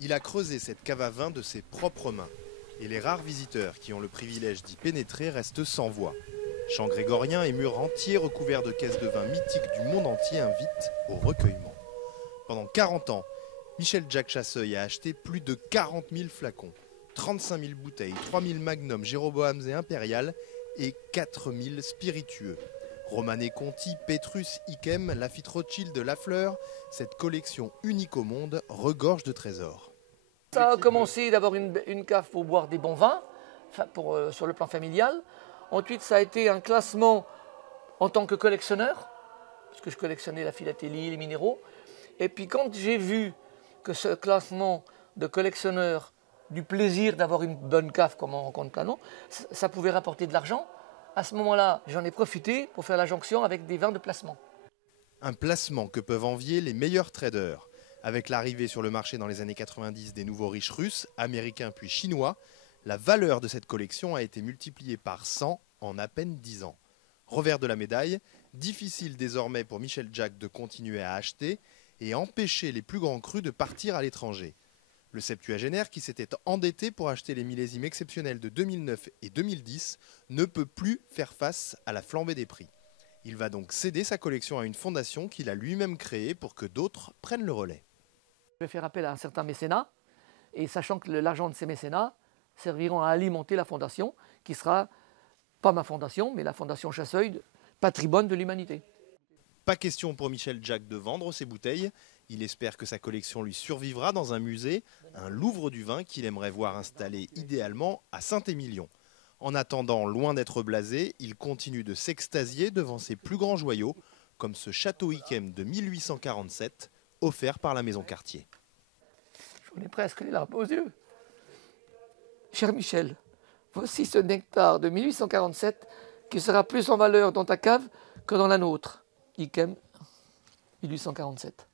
Il a creusé cette cave à vin de ses propres mains. Et les rares visiteurs qui ont le privilège d'y pénétrer restent sans voix. Chants grégoriens et murs entiers recouverts de caisses de vin mythiques du monde entier invitent au recueillement. Pendant 40 ans, Michel-Jacques Chasseuil a acheté plus de 40 000 flacons, 35 000 bouteilles, 3 000 magnums, Jéroboams et impériales et 4 000 spiritueux. Romanée Conti, Pétrus, Iquem, Lafite Rothschild, Lafleur, cette collection unique au monde regorge de trésors. Ça a commencé d'avoir une cave pour boire des bons vins, sur le plan familial. Ensuite, ça a été un classement en tant que collectionneur, parce que je collectionnais la philatélie, les minéraux. Et puis quand j'ai vu que ce classement de collectionneur du plaisir d'avoir une bonne cave, comme on rencontre Planon, ça pouvait rapporter de l'argent, à ce moment-là, j'en ai profité pour faire la jonction avec des vins de placement. Un placement que peuvent envier les meilleurs traders. Avec l'arrivée sur le marché dans les années 90 des nouveaux riches russes, américains puis chinois, la valeur de cette collection a été multipliée par 100 en à peine 10 ans. Revers de la médaille, difficile désormais pour Michel-Jacques de continuer à acheter et empêcher les plus grands crus de partir à l'étranger. Le septuagénaire, qui s'était endetté pour acheter les millésimes exceptionnels de 2009 et 2010, ne peut plus faire face à la flambée des prix. Il va donc céder sa collection à une fondation qu'il a lui-même créée pour que d'autres prennent le relais. Je vais faire appel à un certain mécénat, et sachant que l'argent de ces mécénats serviront à alimenter la fondation, qui sera, pas ma fondation, mais la fondation Chasseuil, patrimoine de l'humanité. Pas question pour Michel-Jacques de vendre ses bouteilles. Il espère que sa collection lui survivra dans un musée, un Louvre du vin qu'il aimerait voir installé idéalement à Saint-Émilion. En attendant, loin d'être blasé, il continue de s'extasier devant ses plus grands joyaux, comme ce château Yquem de 1847, offert par la maison Cartier. J'en ai presque les larmes aux yeux. Cher Michel, voici ce nectar de 1847 qui sera plus en valeur dans ta cave que dans la nôtre. Yquem, 1847.